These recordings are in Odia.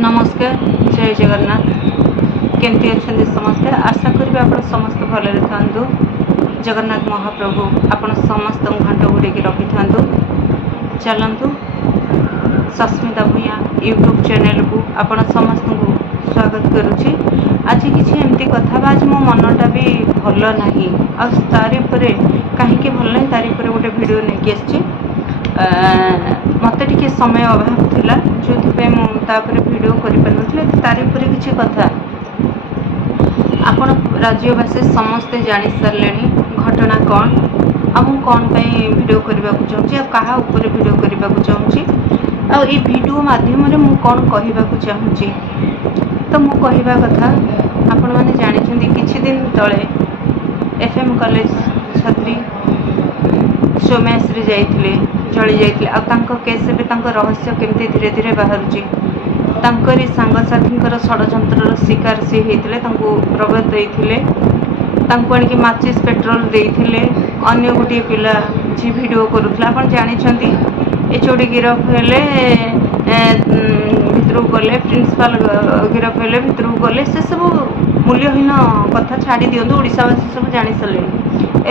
नमस्कार जय जगन्नाथ केमती अच्छे समस्ते आशा करी आप समस्त भलरे था जगन्नाथ महाप्रभु आपण समस्त घंट घोड़े रखी था चलतु सस्मिता भूया यूट्यूब चैनल को आपण समस्त को स्वागत करुच्ची। आज किसी एमती कथा आज मो मनटा भी भल ना तारी कहीं भल ना तारी गोटे वीडियो नहीं आसी मत टे समय अभाव थिला जो मुझे वीडियो कर तारी किसी कथा आपण राज्यवासी समस्ते जानी सारे घटना कौन कौन वीडियो करने को चाहूँगी क्या ऊपर वीडियो करने को चाहूँगी आई वीडियो माध्यम मुझे कौन कहवाक चाहूँगी तो मु कहवा कथा आपण मैंने जानी किछि दिन तले एफएम कॉलेज छात्री सोमेश्री जाइए जली जाइए आंको केस रहस्य केमती धीरे धीरे बाहर सांगसाथी षड्यंत्र शिकार सी होते प्रवेश देते आणिक माचिस पेट्रोल देते अन्य गोटे पिला जी वीडियो करूला आप जानते एचओडी गिरफ हेले भितर गले प्रिंसिपाल गिरफ हेले भितर गले से सब मूल्यहीन कथा छाड़ी दिंतु ओडावासी सब जानी सारे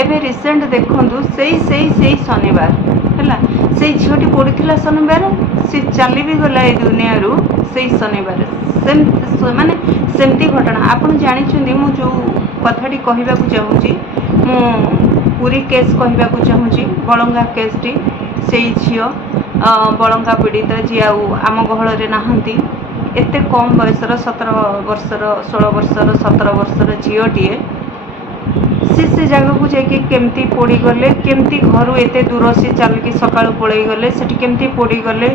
एवं रिसेंट देखु से शनिवार है से झीटी पड़ा शनिवार सी चली भी गला ये दुनिया से शनिवार माने सेमती घटना आप जानते मु जो कथाटी कहवाक चाहूँगी मु पूरी केस कहवाक चाहूँगी बलंगा केस टी से झी बलंगा पीड़ित जी आम गहल नहांती एते कम बयसर 17 वर्षर 16 वर्षर 17 वर्षर झीटीए से जगह को जाके केमती पोड़ी गले केमती घर एते दूर से चलिकी सकाळु पळई गले सेठी केमती पोड़ी गले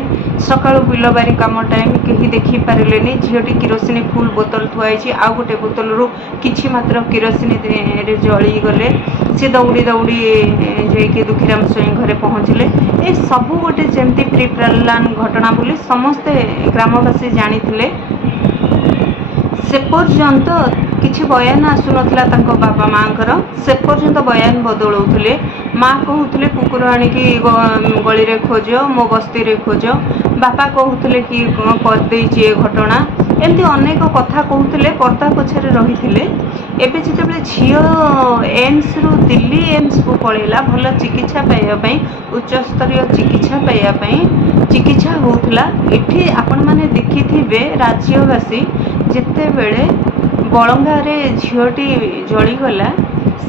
सकाळु बिलबारी काम टाइम कहीं देखी पारे झीटी किरोसिनी फुल बोतल थुआई आ गोटे बोतल रु किछि मात्र किरोसिनी रे जली गले सी दौड़ी दौड़ी जाइए दुखीराम स्वयं घरे पहुँचले ए सब गोटे जमती प्री प्लान घटना बोली समस्ते ग्रामवासी जानी से पर्यंत किसी बयान आसुनथला तांको बाबा माँ से पर्यंत बयान बदलौले माँ कहते कुकुर आणिकी गली रे खोज मो बस्ती रे खोज बापा कहते कि करदे घटना एमती अनेक कथा कहते पर्दा पछरे रही एवं जिते झी एम्स रु दिल्ली एम्स को पलैला भल चिकित्सा पाइबापी उच्चस्तरीय चिकित्सा पाइबापी चिकित्सा होउथला एठी आपण माने देखिथिबे राज्यवासी जिते बेले बलंगारे झीटी जलीगला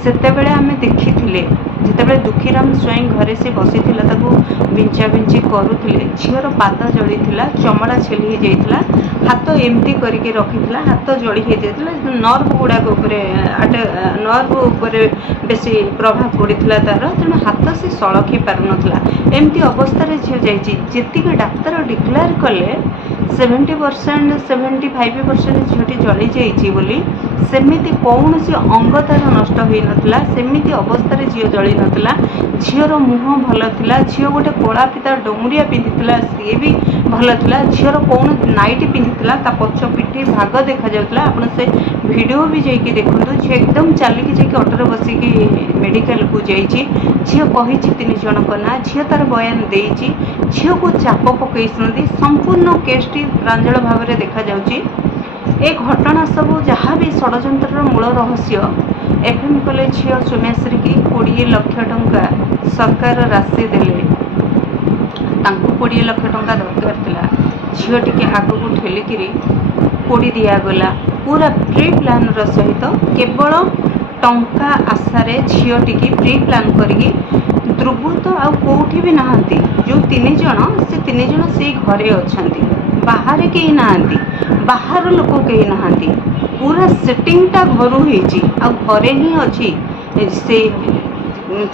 सेतेबेले आमे देखिथिले जितेबेले दुखीराम स्वयं घरे से बसी बिंचा बिंची करुले झीर पाद जली चमड़ा छेली जाइला हाथ एमती करके रखी हाथ जली जाइला नर्व गुड़ाक नर्व उपरे बेसी प्रभाव पड़ता तार तेणु हाथ से सड़खी पार नाला एमती अवस्था झील जाती डाक्तर डिक्लेयर कले 70% 75% झीटी जली जाइए सेमिति कौन सी अंग तार नष्ट हो नाला सेमिति अवस्था झील जली नाला झीर मुह भल था झी गोटे कला पिता डमुरिया पिंधि सी भी भल था झीर कौन नाइट पिंधि पछ पिठी भाग देखा जाता आप से वीडियो भी जाकि देखूँ झी एकदम चलिकी जाकि ऑटो बसिकी मेडिकल को जाइए झी कही 3 जन ना झी तार बयान दे झी को चाप पकई संपूर्ण केसटी प्रांजल भाव में देखा जाउची ए घटना सब जहाँ भी षड्यंत्र मूल रहस्य एफएम कॉलेज झील सोमेश्री की 20 लाख टंका सरकार राशि देले 20 लाख टंका दरकार थिला झील टी आग को ठेलिकी पोड़ी दिगला पूरा प्री प्लान सहित केवल टंका आशारे झीटी प्री प्लान करके दुर्बृत्त आउ कौटी भी नहांती जो 3 जन से घरे अच्छा बाहर कहीं नहांती बाहर लोक कहीं नहांती पूरा सेटिंगटा घर घरे ही अच्छी से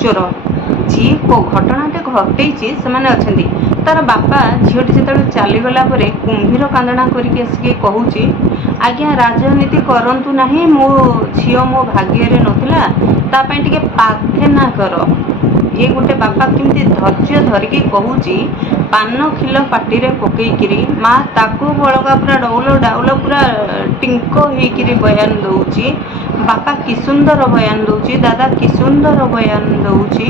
चोर जी को घटनाटे घटे से मैंने अच्छा तार बापा झीटी जो चलीगला कुंभीर कांदना करके आसिक कहूँ आज्ञा राजनीति करंतु नहीं मो झील मो भाग्य नाला तापाई टिके प्रार्थना कर ये गोटे बापा केमती धैर्य धरिकी कहूँ पान खिल पाटी रे पकईकरी माँ ताकू बड़का पूरा डौल डाउल पूरा टिंक होकर बयान दौची ବାପା କି ସୁନ୍ଦର ବୟାନ ଦଉଛି, ଦାଦା କି ସୁନ୍ଦର ବୟାନ ଦଉଛି।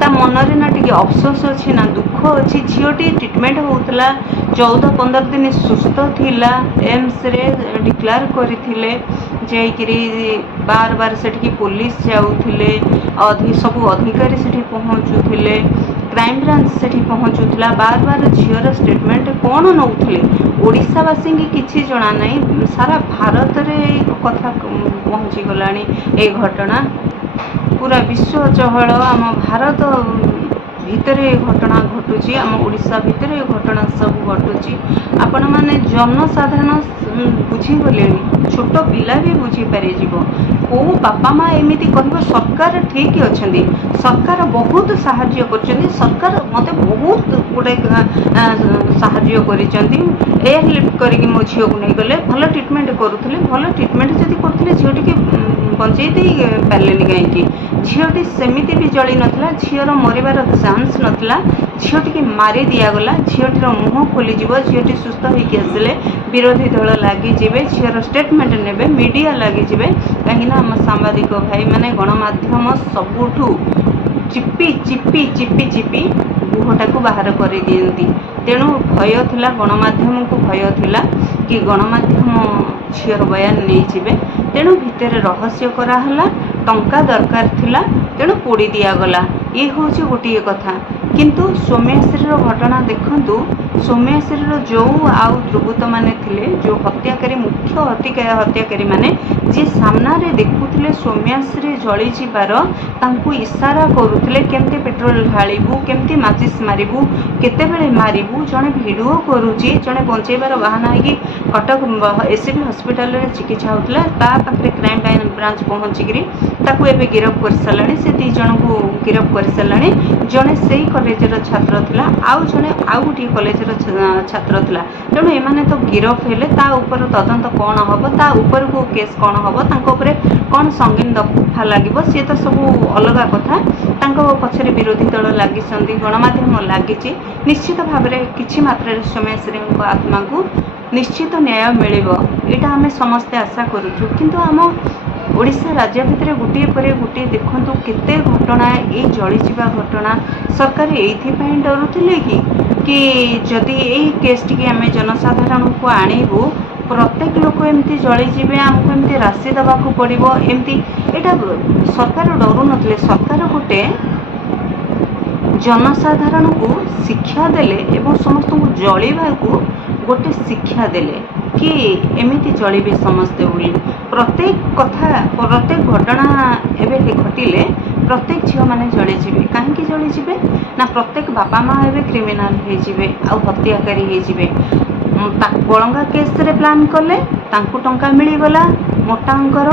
ତା ମନରେ ନା ଟିକେ ଅଫସୋସ ଅଛି ନା ଦୁଃଖ ଅଛି। ଝିଅଟି ଟ୍ରିଟମେଣ୍ଟ ହେଉଥିଲା, 14-15 ଦିନ ସୁସ୍ଥ ଥିଲା, ଏମ୍ସରେ ଡିକ୍ଲାର କରିଥିଲେ। ଯାଇକିରି ବାର ସେଠିକି ପୋଲିସ ଯାଉଥିଲେ, ସବୁ ଅଧିକାରୀ ସେଠି ପହଞ୍ଚୁଥିଲେ, କ୍ରାଇମବ୍ରାଞ୍ଚ ସେଠି ପହଞ୍ଚୁଥିଲା, ବାର ଝିଅର ଷ୍ଟେଟମେଣ୍ଟ କ'ଣ ନେଉଥିଲେ। ଓଡ଼ିଶାବାସୀଙ୍କୁ କିଛି ଜଣା ନାହିଁ, ସାରା ଭାରତରେ ଏଇ କଥା ପହଞ୍ଚିଗଲାଣି। ଏଇ ଘଟଣା ପୁରା ବିଶ୍ୱ ଚହଳ, ଆମ ଭାରତ ଭିତରେ ଏ ଘଟଣା ଘଟୁଛି, ଆମ ଓଡ଼ିଶା ଭିତରେ ଏ ଘଟଣା ସବୁ ଘଟୁଛି। ଆପଣମାନେ ଜନସାଧାରଣ ବୁଝିଗଲେଣି, ଛୋଟ ପିଲା ବି ବୁଝିପାରିଯିବ। କେଉଁ ବାପା ମା ଏମିତି କହିବ? ସରକାର ଠିକ୍ ଅଛନ୍ତି, ସରକାର ବହୁତ ସାହାଯ୍ୟ କରୁଛନ୍ତି, ସରକାର ମୋତେ ବହୁତ ଗୁଡ଼େ ସାହାଯ୍ୟ କରିଛନ୍ତି। ଏୟାରଲିଫ୍ଟ କରିକି ମୋ ଝିଅକୁ ନେଇଗଲେ, ଭଲ ଟ୍ରିଟମେଣ୍ଟ କରୁଥିଲେ। ଭଲ ଟ୍ରିଟମେଣ୍ଟ ଯଦି କରୁଥିଲେ ଝିଅଟିକି ବଞ୍ଚେଇ ଦେଇ ପାରିଲେନି କାହିଁକି? ଝିଅଟି ସେମିତି ବି ଜଳି ନଥିଲା, ଝିଅର ମରିବାର ଚାନ୍ସ ନଥିଲା, ଝିଅଟିକି ମାରି ଦିଆଗଲା। ଝିଅଟିର ମୁହଁ ଖୋଲିଯିବ, ଝିଅଟି ସୁସ୍ଥ ହେଇକି ଆସିଲେ ବିରୋଧୀ ଦଳ ଲାଗିଯିବେ, ଝିଅର ଷ୍ଟେଟମେଣ୍ଟ ନେବେ, ମିଡ଼ିଆ ଲାଗିଯିବେ। କାହିଁକିନା ଆମ ସାମ୍ବାଦିକ ଭାଇମାନେ, ଗଣମାଧ୍ୟମ ସବୁଠୁ ଚିପି ଗୁହଟାକୁ ବାହାର କରିଦିଅନ୍ତି। ତେଣୁ ଭୟ ଥିଲା, ଗଣମାଧ୍ୟମକୁ ଭୟ ଥିଲା କି ଗଣମାଧ୍ୟମ ଝିଅର ବୟାନ ନେଇଯିବେ। ତେଣୁ ଭିତରେ ରହସ୍ୟ କରାହେଲା, ଟଙ୍କା ଦରକାର ଥିଲା, ତେଣୁ ପୋଡ଼ି ଦିଆଗଲା। ଇଏ ହେଉଛି ଗୋଟିଏ କଥା। କିନ୍ତୁ ସୌମ୍ୟାଶ୍ରୀର ଘଟଣା ଦେଖନ୍ତୁ, ସୌମ୍ୟାଶ୍ରୀର ଯେଉଁ ଆଉ ଦୁର୍ବୃତ୍ତମାନେ ଥିଲେ, ଯେଉଁ ହତ୍ୟାକାରୀ, ମୁଖ୍ୟ ହତ୍ୟାକାରୀମାନେ, ଯିଏ ସାମ୍ନାରେ ଦେଖୁଥିଲେ ସୌମ୍ୟାଶ୍ରୀ ଜଳିଯିବାର, ତାଙ୍କୁ ଇସାରା କରୁଥିଲେ କେମିତି ପେଟ୍ରୋଲ ଢାଳିବୁ, କେମିତି ମାଚିସ୍ ମାରିବୁ, କେତେବେଳେ ମାରିବୁ। ଜଣେ ଭିଡ଼ିଓ କରୁଛି, ଜଣେ ବଞ୍ଚେଇବାର ବାହାନା ହେଇକି କଟକ ଏସ୍ସିବି ହସ୍ପିଟାଲରେ ଚିକିତ୍ସା ହେଉଥିଲା, ତା ପାଖରେ କ୍ରାଇମ୍ ବ୍ରାଞ୍ଚ ପହଞ୍ଚିକିରି ତାକୁ ଏବେ ଗିରଫ କରିସାରିଲାଣି। ସେ 2 ଜଣଙ୍କୁ ଗିରଫ କରିସାରିଲାଣି। ଜଣେ ସେଇ କଲେଜର ଛାତ୍ର ଥିଲା, ଆଉ ଜଣେ ଆଉ ଗୋଟିଏ କଲେଜର ଛାତ୍ର ଥିଲା। ତେଣୁ ଏମାନେ ତ ଗିରଫ ହେଲେ, ତା ଉପର ତଦନ୍ତ କ'ଣ ହେବ, ତା ଉପରକୁ କେସ୍ କ'ଣ ହେବ, ତାଙ୍କ ଉପରେ କ'ଣ ସଙ୍ଗୀନ ଦଫା ଲାଗିବ, ସିଏ ତ ସବୁ ଅଲଗା କଥା। ତାଙ୍କ ପଛରେ ବିରୋଧୀ ଦଳ ଲାଗିଛନ୍ତି, ଗଣମାଧ୍ୟମ ଲାଗିଛି। ନିଶ୍ଚିତ ଭାବରେ କିଛି ମାତ୍ରାରେ ସୌମ୍ୟାଶ୍ରୀଙ୍କ ଆତ୍ମାକୁ ନିଶ୍ଚିତ ନ୍ୟାୟ ମିଳିବ, ଏଇଟା ଆମେ ସମସ୍ତେ ଆଶା କରୁଛୁ। କିନ୍ତୁ ଆମ ଓଡ଼ିଶା ରାଜ୍ୟ ଭିତରେ ଗୋଟିଏ ପରେ ଗୋଟିଏ ଦେଖନ୍ତୁ କେତେ ଘଟଣା, ଏଇ ଜଳିଯିବା ଘଟଣା। ସରକାର ଏଇଥିପାଇଁ ଡରୁଥିଲେ କି ଯଦି ଏଇ କେସ୍ଟିକି ଆମେ ଜନସାଧାରଣଙ୍କୁ ଆଣିବୁ, ପ୍ରତ୍ୟେକ ଲୋକ ଏମିତି ଜଳିଯିବେ, ଆମକୁ ଏମିତି ରାଶି ଦେବାକୁ ପଡ଼ିବ, ଏମିତି। ଏଇଟା ସରକାର ଡରୁନଥିଲେ। ସରକାର ଗୋଟେ ଜନସାଧାରଣଙ୍କୁ ଶିକ୍ଷା ଦେଲେ ଏବଂ ସମସ୍ତଙ୍କୁ ଜଳିବାକୁ ଗୋଟେ ଶିକ୍ଷା ଦେଲେ କି ଏମିତି ଜଳିବେ ସମସ୍ତେ ବୋଲି। ପ୍ରତ୍ୟେକ କଥା, ପ୍ରତ୍ୟେକ ଘଟଣା ଏବେ ଘଟିଲେ ପ୍ରତ୍ୟେକ ଝିଅମାନେ ଜଳିଯିବେ। କାହିଁକି ଜଳିଯିବେ ନା, ପ୍ରତ୍ୟେକ ବାପା ମା ଏବେ କ୍ରିମିନାଲ ହେଇଯିବେ, ଆଉ ହତ୍ୟାକାରୀ ହେଇଯିବେ। ବଳଙ୍ଗା କେସ୍ରେ ପ୍ଲାନ୍ କଲେ, ତାଙ୍କୁ ଟଙ୍କା ମିଳିଗଲା ମୋଟା ଅଙ୍କର।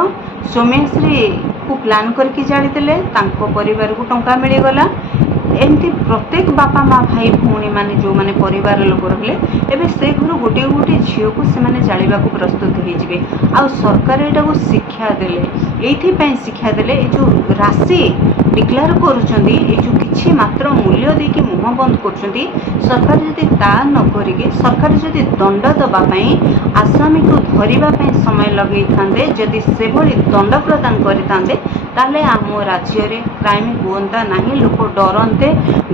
ସୌମ୍ୟାଶ୍ରୀକୁ ପ୍ଲାନ୍ କରିକି ଜାଳିଦେଲେ, ତାଙ୍କ ପରିବାରକୁ ଟଙ୍କା ମିଳିଗଲା। ଏମିତି ପ୍ରତ୍ୟେକ ବାପା ମା, ଭାଇ ଭଉଣୀମାନେ, ଯେଉଁମାନେ ପରିବାର ଲୋକ ରହିଲେ, ଏବେ ସେ ଘରୁ ଗୋଟିଏ ଗୋଟିଏ ଝିଅକୁ ସେମାନେ ଜାଳିବାକୁ ପ୍ରସ୍ତୁତ ହେଇଯିବେ। ଆଉ ସରକାର ଏଇଟାକୁ ଶିକ୍ଷା ଦେଲେ, ଏଇଥିପାଇଁ ଶିକ୍ଷା ଦେଲେ, ଏଇ ଯେଉଁ ରାଶି ଡିକ୍ଲେୟାର କରୁଛନ୍ତି, ଏଇ ଯେଉଁ କିଛି ମାତ୍ର ମୂଲ୍ୟ ଦେଇକି ମୁହଁ ବନ୍ଦ କରୁଛନ୍ତି, ସରକାର ଯଦି ତା ନ କରିକି, ସରକାର ଯଦି ଦଣ୍ଡ ଦେବା ପାଇଁ, ଆସାମୀକୁ ଧରିବା ପାଇଁ ସମୟ ଲଗେଇଥାନ୍ତେ, ଯଦି ସେଭଳି ଦଣ୍ଡ ପ୍ରଦାନ କରିଥାନ୍ତେ, ତାହେଲେ ଆମ ରାଜ୍ୟରେ କ୍ରାଇମ୍ ହୁଅନ୍ତା ନାହିଁ। ଲୋକ ଡରନ୍ତେ,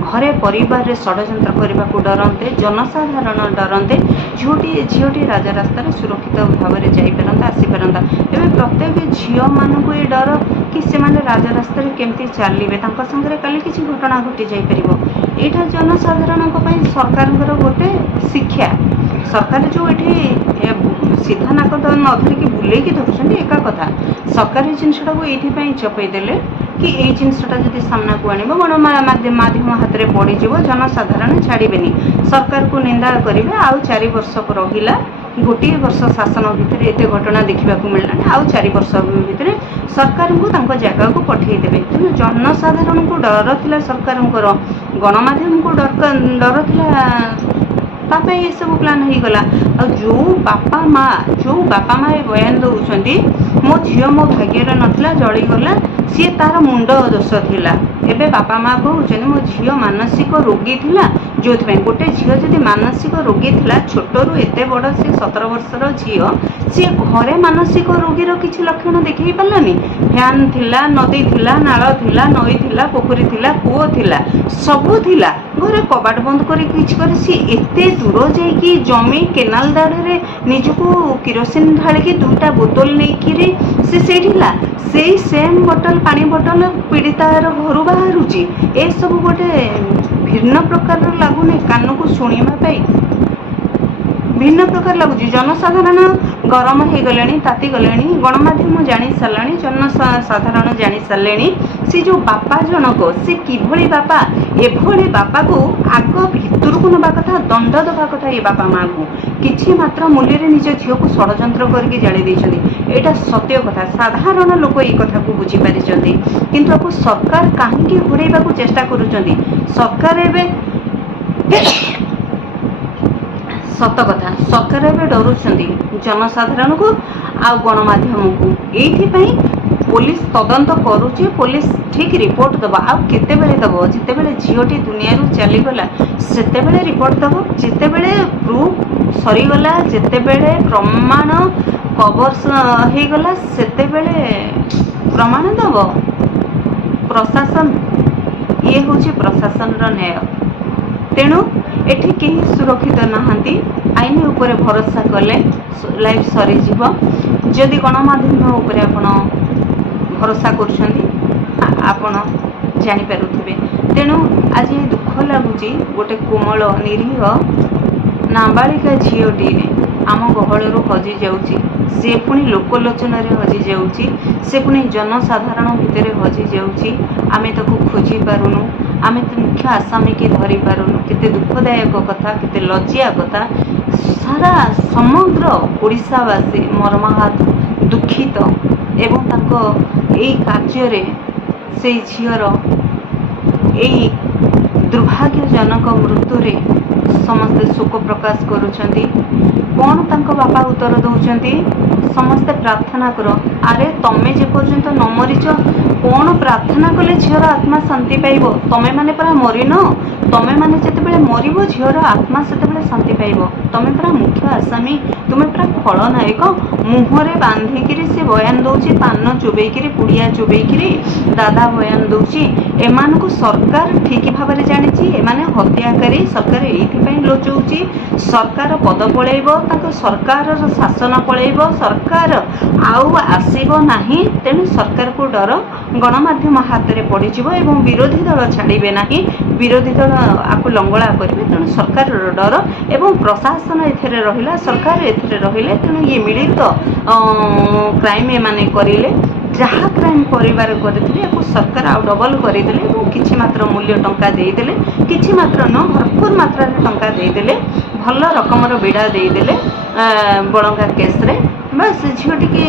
ଘରେ ପରିବାରରେ ଷଡ଼ଯନ୍ତ୍ର କରିବାକୁ ଡରନ୍ତେ, ଜନସାଧାରଣ ଡରନ୍ତେ। ଝିଅଟି ରାଜରାସ୍ତାରେ ସୁରକ୍ଷିତ ଭାବରେ ଯାଇପାରନ୍ତା, ଆସିପାରନ୍ତା। ଏବେ ପ୍ରତ୍ୟେକ ଝିଅମାନଙ୍କୁ ଏ ଡର କି ସେମାନେ ରାଜରାସ୍ତାରେ କେମିତି ଚାଲିବେ, ତାଙ୍କ ସାଙ୍ଗରେ କାଲି କିଛି ଘଟଣା ଘଟି ଯାଇପାରିବ। ଏଇଟା ଜନସାଧାରଣଙ୍କ ପାଇଁ ସରକାରଙ୍କର ଗୋଟେ ଶିକ୍ଷା। ସରକାର ଯେଉଁ ଏଠି ସିଧା ନାକ ନ ଧରିକି ବୁଲେଇକି ଧରୁଛନ୍ତି ଏକା କଥା। ସରକାର ଏ ଜିନିଷଟାକୁ ଏଇଥିପାଇଁ ଚପେଇ ଦେଲେ କି ଏଇ ଜିନିଷଟା ଯଦି ସାମ୍ନାକୁ ଆଣିବ, ଗଣମାଧ୍ୟମ ହାତରେ ପଡ଼ିଯିବ, ଜନସାଧାରଣ ଛାଡ଼ିବେନି, ସରକାରକୁ ନିନ୍ଦା କରିବେ। ଆଉ 4 ବର୍ଷ ରହିଲା, ଗୋଟିଏ ବର୍ଷ ଶାସନ ଭିତରେ ଏତେ ଘଟଣା ଦେଖିବାକୁ ମିଳିଲାଣି, ଆଉ 4 ବର୍ଷ ଭିତରେ ସରକାରଙ୍କୁ ତାଙ୍କ ଜାଗାକୁ ପଠାଇ ଦେବେ। ତେଣୁ ଜନସାଧାରଣଙ୍କୁ ଡର ଥିଲା ସରକାରଙ୍କର, ଗଣମାଧ୍ୟମକୁ ଡର ଥିଲା, ତା ପାଇଁ ଏସବୁ ପ୍ଲାନ୍ ହେଇଗଲା। ଆଉ ଯେଉଁ ବାପା ମା ଏ ବୟାନ ଦେଉଛନ୍ତି, ମୋ ଝିଅ ମୋ ଭାଗ୍ୟରେ ନଥିଲା, ଜଳିଗଲା, ସିଏ ତାର ମୁଣ୍ଡ ଦୋଷ ଥିଲା। ଏବେ ବାପା ମା କହୁଛନ୍ତି ମୋ ଝିଅ ମାନସିକ ରୋଗୀ ଥିଲା, ଯୋଉଥିପାଇଁ ଗୋଟେ ଝିଅ ଯଦି ମାନସିକ ରୋଗୀ ଥିଲା ଛୋଟରୁ ଏତେ ବଡ଼, ସେ 17 ବର୍ଷର ଝିଅ, ସିଏ ଘରେ ମାନସିକ ରୋଗୀର କିଛି ଲକ୍ଷଣ ଦେଖେଇ ପାରିଲାନି? ଫ୍ୟାନ୍ ଥିଲା, ନଦୀ ଥିଲା, ନାଳ ଥିଲା, ନଈ ଥିଲା, ପୋଖରୀ ଥିଲା, କୂଅ ଥିଲା, ସବୁ ଥିଲା, ଘରେ କବାଟ ବନ୍ଦ କରି କିଛି କରି ସିଏ ଏତେ ଦୂର ଯାଇକି ଜମି କେନାଲ ଦାଢ଼ରେ ନିଜକୁ କିରୋସିନ ଢାଳିକି 2ଟା ବୋତଲ ନେଇକିରି ସେ ସେଇଠିଲା, ସେଇ ସେମ୍ ବୋଟଲ, ପାଣି ବୋଟଲ ପୀଡ଼ିତାର ଘରୁ ବାହାରୁଛି। ଏସବୁ ଗୋଟେ ଭିନ୍ନ ପ୍ରକାରର ଲାଗୁନି କାନକୁ ଶୁଣିବା ପାଇଁ? ଭିନ୍ନ ପ୍ରକାର ଲାଗୁଛି। ଜନସାଧାରଣ ଗରମ ହେଇଗଲେଣି, ତାତିଗଲେଣି, ଗଣମାଧ୍ୟମ ଜାଣି ସାରିଲାଣି, ଜନସାଧାରଣ ଜାଣି ସାରିଲେଣି ସେ ଯେଉଁ ବାପା ଜଣକ ସେ କିଭଳି ବାପା। ଏଭଳି ବାପାକୁ ଆଗ ଭିତରକୁ ନେବା କଥା, ଦଣ୍ଡ ଦେବା କଥା ଏ ବାପା ମାଆଙ୍କୁ। କିଛି ମାତ୍ର ମୂଲ୍ୟରେ ନିଜ ଝିଅକୁ ଷଡ଼ଯନ୍ତ୍ର କରିକି ଜାଳି ଦେଇଛନ୍ତି, ଏଇଟା ସତ୍ୟ କଥା। ସାଧାରଣ ଲୋକ ଏଇ କଥାକୁ ବୁଝିପାରିଛନ୍ତି, କିନ୍ତୁ ଆକୁ ସରକାର କାହିଁକି ଘୋଡ଼େଇବାକୁ ଚେଷ୍ଟା କରୁଛନ୍ତି? ସରକାର ଏବେ ସତ କଥା, ସରକାର ଏବେ ଡରୁଛନ୍ତି ଜନସାଧାରଣକୁ ଆଉ ଗଣମାଧ୍ୟମକୁ। ଏଇଥିପାଇଁ ପୋଲିସ ତଦନ୍ତ କରୁଛି, ପୋଲିସ ଠିକ୍ ରିପୋର୍ଟ ଦେବ। ଆଉ କେତେବେଳେ ଦେବ? ଯେତେବେଳେ ଝିଅଟି ଦୁନିଆରୁ ଚାଲିଗଲା ସେତେବେଳେ ରିପୋର୍ଟ ଦେବ। ଯେତେବେଳେ ପ୍ରୁଫ୍ ସରିଗଲା, ଯେତେବେଳେ ପ୍ରମାଣ କଭର ହେଇଗଲା ସେତେବେଳେ ପ୍ରମାଣ ଦେବ ପ୍ରଶାସନ। ଇଏ ହେଉଛି ପ୍ରଶାସନର ନ୍ୟାୟ। ତେଣୁ ଏଠି କେହି ସୁରକ୍ଷିତ ନାହାନ୍ତି। ଆଇନ ଉପରେ ଭରସା କଲେ ଲାଇଫ୍ ସରିଯିବ। ଯଦି ଗଣମାଧ୍ୟମ ଉପରେ ଆପଣ ଭରସା କରୁଛନ୍ତି ଆପଣ ଜାଣିପାରୁଥିବେ। ତେଣୁ ଆଜି ଦୁଃଖ ଲାଗୁଛି, ଗୋଟେ କୋମଳ ନିରୀହ ନାବାଳିକା ଝିଅଟିରେ ଆମ ଗହଳରୁ ହଜି ଯାଉଛି। ସେ ପୁଣି ଲୋକଲୋଚନରେ ହଜି ଯାଉଛି, ସେ ପୁଣି ଜନସାଧାରଣ ଭିତରେ ହଜି ଯାଉଛି। ଆମେ ତାକୁ ଖୋଜି ପାରୁନୁ, ଆମେ ମୁଖ୍ୟ ଆସାମୀକି ଧରି ପାରୁନୁ। କେତେ ଦୁଃଖଦାୟକ କଥା, କେତେ ଲଜ୍ଜା କଥା। ସାରା ସମଗ୍ର ଓଡ଼ିଶାବାସୀ ମର୍ମାହତ, ଦୁଃଖିତ ଏବଂ ତାଙ୍କ ଏଇ କାର୍ଯ୍ୟରେ ସେଇ ଝିଅର ଏଇ ଦୁର୍ଭାଗ୍ୟଜନକ ମୃତ୍ୟୁରେ ସମସ୍ତେ ଶୋକ ପ୍ରକାଶ କରୁଛନ୍ତି। କ'ଣ ତାଙ୍କ ବାପା ଉତ୍ତର ଦେଉଛନ୍ତି? ସମସ୍ତେ ପ୍ରାର୍ଥନା କର। ଆରେ ତମେ ଯେପର୍ଯ୍ୟନ୍ତ ନ ମରିଛ କ'ଣ ପ୍ରାର୍ଥନା କଲେ ଝିଅର ଆତ୍ମା ଶାନ୍ତି ପାଇବ? ତମେମାନେ ପରା ମରିନ। ତମେମାନେ ଯେତେବେଳେ ମରିବ ଝିଅର ଆତ୍ମା ସେତେବେଳେ ଶାନ୍ତି ପାଇବ। ତମେ ପରା ମୁଖ୍ୟ ଆସାମୀ, ତୁମେ ପରା ଖଳନାୟକ। ମୁହଁରେ ବାନ୍ଧିକିରି ସେ ବୟାନ ଦେଉଛି, ପାନ ଚୋବେଇକିରି, ପୁଡ଼ିଆ ଚୋବେଇକିରି ଦାଦା ବୟାନ ଦେଉଛି। ଏମାନଙ୍କୁ ସରକାର ଠିକ୍ ଭାବରେ ଜାଣିଛି ଏମାନେ ହତ୍ୟାକାରୀ। ସରକାର ଏଇଥିପାଇଁ ଲୋଚଉଛି। ସରକାର ପଦ ପଳେଇବ, ତାଙ୍କ ସରକାରର ଶାସନ ପଳେଇବ, ସରକାର ଆଉ ଆସିବ ନାହିଁ। ତେଣୁ ସରକାରକୁ ଡର, ଗଣମାଧ୍ୟମ ହାତରେ ପଡ଼ିଯିବ ଏବଂ ବିରୋଧୀ ଦଳ ଛାଡ଼ିବେ ନାହିଁ। ବିରୋଧୀ ଦଳ ଆକୁ ଲଙ୍ଗଳା କରିବେ। ତେଣୁ ସରକାରର ଡର ଏବଂ ପ୍ରଶାସନ ଏଥିରେ ରହିଲା, ସରକାର ଏଥିରେ ରହିଲେ। ତେଣୁ ଇଏ ମିଳିତ କ୍ରାଇମ୍ ଏମାନେ କରିଲେ। ଯାହା କ୍ରାଇମ୍ କରିବାର କରିଥିଲେ ୟାକୁ ସରକାର ଆଉ ଡବଲ କରିଦେଲେ ଏବଂ କିଛି ମାତ୍ର ମୂଲ୍ୟ ଟଙ୍କା ଦେଇଦେଲେ। କିଛି ମାତ୍ର ନୁହଁ, ଭରପୁର ମାତ୍ରାରେ ଟଙ୍କା ଦେଇଦେଲେ, ଭଲ ରକମର ବିଡ଼ା ଦେଇଦେଲେ ବଳଙ୍ଗା କେସ୍ରେ। ବାସ୍ ଝିଅ ଟିକେ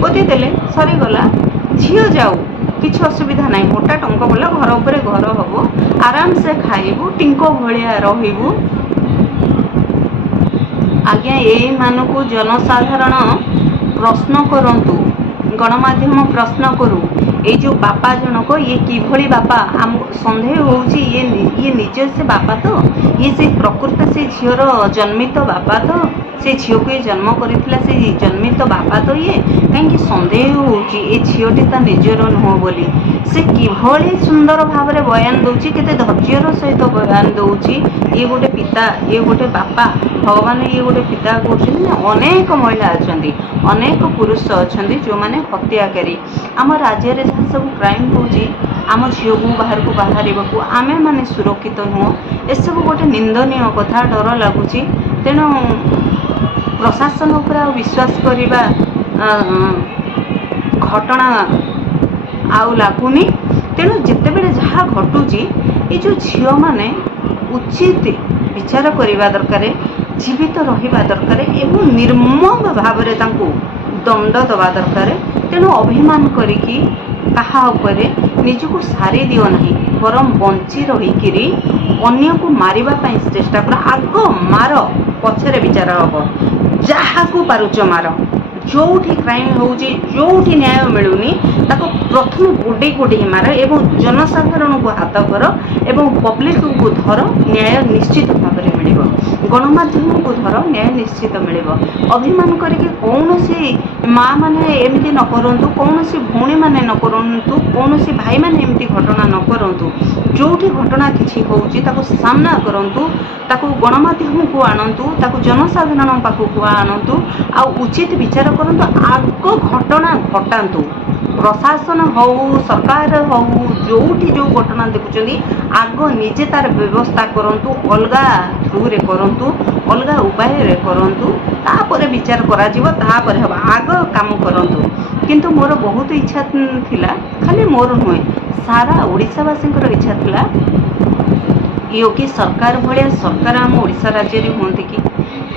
ପୋତି ଦେଲେ, ସରିଗଲା। ଝିଅ ଯାଉ, କିଛି ଅସୁବିଧା ନାହିଁ। ମୋଟା ଟଙ୍କା ବୋଲେ ଘର ଉପରେ ଘର ହେବ, ଆରାମସେ ଖାଇବୁ, ଟିଙ୍କ ଭଳିଆ ରହିବୁ। ଆଜ୍ଞା ଏଇମାନଙ୍କୁ ଜନସାଧାରଣ ପ୍ରଶ୍ନ କରନ୍ତୁ, ଗଣମାଧ୍ୟମ ପ୍ରଶ୍ନ କରୁ। ଏଇ ଯେଉଁ ବାପା ଜଣକ ଇଏ କିଭଳି ବାପା? ଆମକୁ ସନ୍ଦେହ ହେଉଛି ଇଏ ନିଜେ ସେ ବାପା ତ? ଇଏ ସେ ପ୍ରକୃତ ସେ ଝିଅର ଜନ୍ମିତ ବାପା ତ? ସେ ଝିଅକୁ ଇଏ ଜନ୍ମ କରିଥିଲା ସେ ଜନ୍ମିତ ବାପା ତ ଇଏ? କାହିଁକି ସନ୍ଦେହ ହେଉଛି ଏ ଝିଅଟି ତା ନିଜର ନୁହଁ ବୋଲି। ସେ କିଭଳି ସୁନ୍ଦର ଭାବରେ ବୟାନ ଦେଉଛି, କେତେ ଧୈର୍ଯ୍ୟର ସହିତ ବୟାନ ଦେଉଛି। ଇଏ ଗୋଟେ ପିତା, ଇଏ ଗୋଟେ ବାପା। ଭଗବାନ ଇଏ ଗୋଟେ ପିତା କରୁଛନ୍ତି ନା? ଅନେକ ମହିଳା ଅଛନ୍ତି, ଅନେକ ପୁରୁଷ ଅଛନ୍ତି ଯେଉଁମାନେ ହତ୍ୟାକାରୀ। ଆମ ରାଜ୍ୟରେ ଯାହା ସବୁ କ୍ରାଇମ୍ ହେଉଛି, ଆମ ଝିଅକୁ ବାହାରକୁ ବାହାରିବାକୁ ଆମେମାନେ ସୁରକ୍ଷିତ ନୁହଁ। ଏସବୁ ଗୋଟେ ନିନ୍ଦନୀୟ କଥା, ଡର ଲାଗୁଛି। ତେଣୁ ପ୍ରଶାସନ ଉପରେ ଆଉ ବିଶ୍ୱାସ କରିବା ଘଟଣା ଆଉ ଲାଗୁନି। ତେଣୁ ଯେତେବେଳେ ଯାହା ଘଟୁଛି ଏ ଯେଉଁ ଝିଅମାନେ ଉଚିତ ବିଚାର କରିବା ଦରକାର, ଜୀବିତ ରହିବା ଦରକାର ଏବଂ ନିର୍ମମ ଭାବରେ ତାଙ୍କୁ ଦଣ୍ଡ ଦେବା ଦରକାର। ତେଣୁ ଅଭିମାନ କରିକି କାହା ଉପରେ ନିଜକୁ ସାରି ଦିଅ ନାହିଁ, ବରଂ ବଞ୍ଚି ରହିକିରି ଅନ୍ୟକୁ ମାରିବା ପାଇଁ ଚେଷ୍ଟା କର। ଆଗ ମାର, ପଛରେ ବିଚାର ହେବ। ଯାହାକୁ ପାରୁଛ ମାର, जोठी क्राइम होउची जोठी न्याय मिलुनी ताको प्रथम गोडे गोडे मार एवं जनसाधारण को हाथ कर एवं पब्लिक को धर न्याय निश्चित भाव में मिल गणमाध्यम को धर न्याय निश्चित मिल अभिमान करके कौन सी माँ मैंने एमती न करंतु कौन सी भौणी मैंने न करंतु कौन सी भाई मैंने एमती घटना न करंतु जोठी घटना किसी होउची ताको सामना करंतु ताको गणमाध्यम को आणंतु ताको जनसाधारण पाखक आणंतु आ उचित विचार करंतु आग घटना घटांतु प्रशासन हो सरकार हो जोठी जो घटना देखुचंदी आग निजे तार व्यवस्था करंतु अलगा थ्रू रे करंतु अलगा उपाय रे करंतु तापर विचार करा जीव तापर हबा आग काम करंतु किंतु मोर बहुत इच्छा थिला खाली मोर नुहे सारा ओडिशावासी इच्छा थिला योगी सरकार भाया सरकार आम ओडिशा राज्य में हमें कि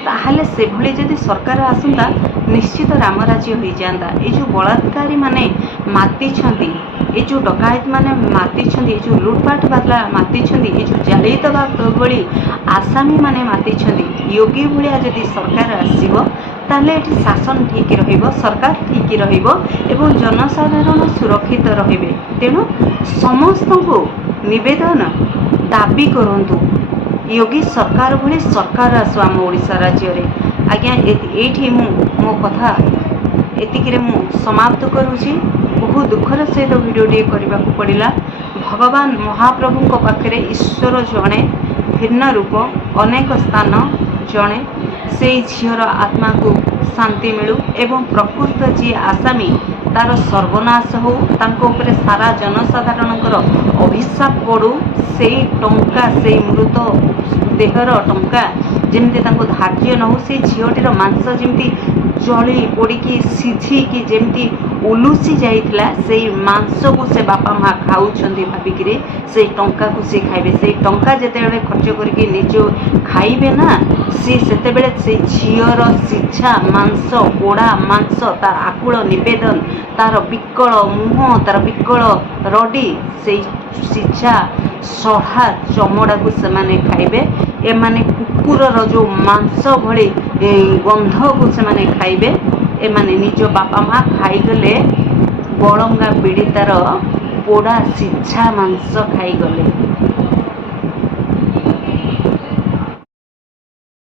ताहले से भली जदि सरकार आसंता निश्चित राम राज्य हो जाता। ये जो बलात्कारी माने माती ये जो डकायत माने माती ये जो लुटपाट बाला माती ये जो जाली दबा भली आसामी माने माती योगी भाया जदि सरकार आसब ताहले एठी शासन ठीक रहिबो सरकार ठीक रहिबो एवं जनसाधारण सुरक्षित रहिबे। तेणु समस्त को निवेदन दाबी करंतु योगी सरकार भली सरकार आसु आम ओडिशा राज्य रे। आज्ञा एठी मो कथा एतिकिरे मु समाप्त करूची। बहुत दुखर सहित भिडियोटी करने को पड़ा। भगवान महाप्रभु पाखे ईश्वर जड़े भिन्न रूप अनेक स्थान जड़े से झीर आत्मा को शांति मिलू एवं प्रकृत जी आसामी तार सर्वनाश हो तांको सारा जनसाधारण अभिशाप पड़ू से टंका से मृत देहर टंका जमती धार्य न हो से झीटीर मांस जमती जली पोड़ी सीझी जमती उलुसी जाइथिला से मांस को से बापा माँ खाऊं भाविक से टंका को सी खाइबे से टंका जिते खर्च करके निज खाइबे ना सी से झीर सिझा मांस पोड़ा मांस तार आकुल निवेदन तार बिकल मुह तार बिकल रडी से सिझा सढ़ा चमड़ा को से माने खाइबे एमाने कुकुरर जो मांस भली गंध को से माने खाइबे एमाने निज बापा माँ खाईगले बड़ंगा पीड़ितार पोड़ा सिझा मांस खाईगले।